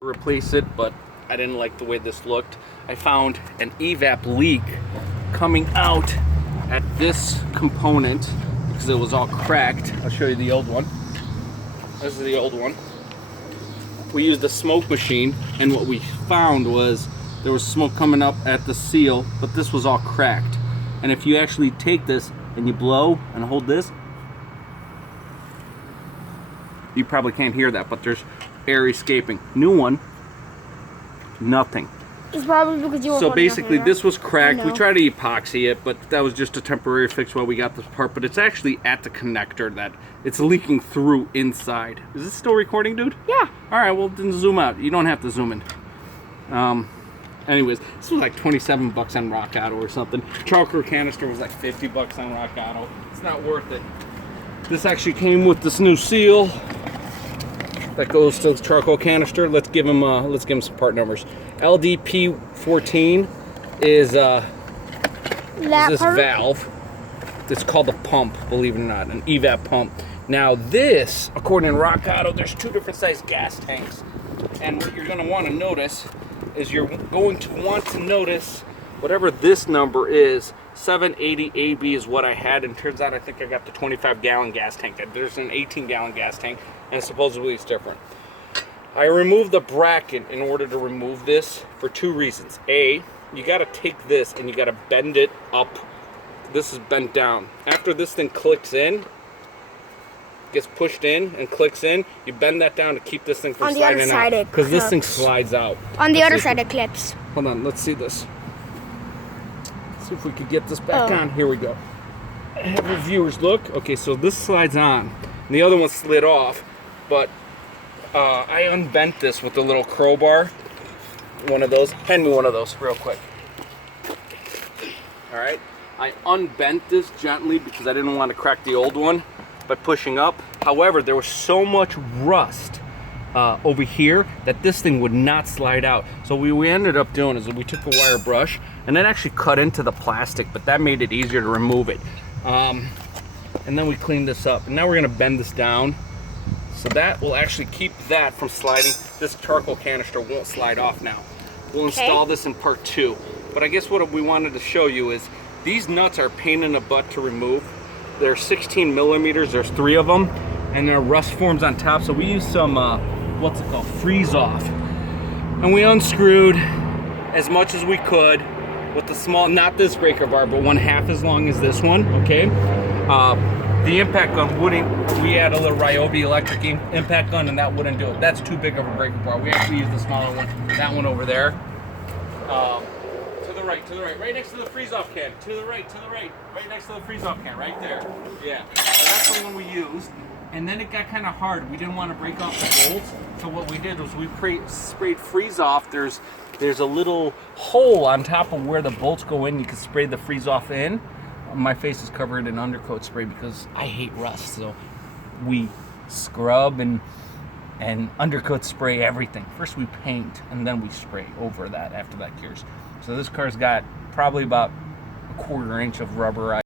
replace it, but I didn't like the way this looked. I found an evap leak coming out at this component because it was all cracked. I'll show you the old one. This is the old one. We used a smoke machine, and what we found was there was smoke coming up at the seal, but this was all cracked. And if you actually take this and you blow and hold this, you probably can't hear that, but there's air escaping. New one, nothing. It's probably because you were So basically this was cracked. We tried to epoxy it, but that was just a temporary fix while we got this part. But it's actually at the connector that it's leaking through inside. Is this still recording, dude? Yeah. All right, well then zoom out. You don't have to zoom in. Anyways, this was like 27 bucks on Rock Auto or something. Charcoal canister was like 50 bucks on Rock Auto. It's not worth it. This actually came with this new seal that goes to the charcoal canister. Let's give him some part numbers. LDP14 is this valve. It's called a pump, believe it or not, an evap pump. Now this, according to Rock Auto, there's two different size gas tanks. And what you're going to want to notice is you're going to want to notice whatever this number is. 780 AB is what I had, and turns out I think I got the 25-gallon gas tank. There's an 18-gallon gas tank, and supposedly it's different. I removed the bracket in order to remove this for two reasons. A, you got to take this and you got to bend it up. This is bent down. After this thing clicks in, gets pushed in and clicks in, you bend that down to keep this thing from sliding out. Because this thing slides out. On the other side it clips. Hold on, let's see this. See if we could get this back on. Here we go. Have your viewers look. Okay, so this slides on. And the other one slid off, but I unbent this with a little crowbar. One of those. Hand me one of those real quick. All right. I unbent this gently because I didn't want to crack the old one by pushing up. However, there was so much rust over here that this thing would not slide out. So we ended up doing is we took a wire brush and it actually cut into the plastic, but that made it easier to remove it. And then we cleaned this up, and now we're gonna bend this down so that will actually keep that from sliding. This charcoal canister won't slide off now. We'll install this in part 2. But I guess what we wanted to show you is these nuts are a pain in the butt to remove. They're 16 millimeters, there's 3 of them, and there are rust forms on top, so we used some what's it called, freeze off, and we unscrewed as much as we could with the small, not this breaker bar, but one half as long as this one. Okay, the impact gun wouldn't, we had a little Ryobi electric impact gun, and that wouldn't do it. That's too big of a breaker bar. We actually used the smaller one, that one over there. To the right, right next to the freeze off can. To the right, right next to the freeze off can, right there. Yeah, so that's the one we used. And then it got kind of hard. We didn't want to break off the bolts, so what we did was we sprayed freeze off. There's a little hole on top of where the bolts go in. You can spray the freeze off in. My face is covered in undercoat spray because I hate rust, so we scrub and undercoat spray everything. First we paint and then we spray over that after that cures. So this car's got probably about a 1/4 inch of rubber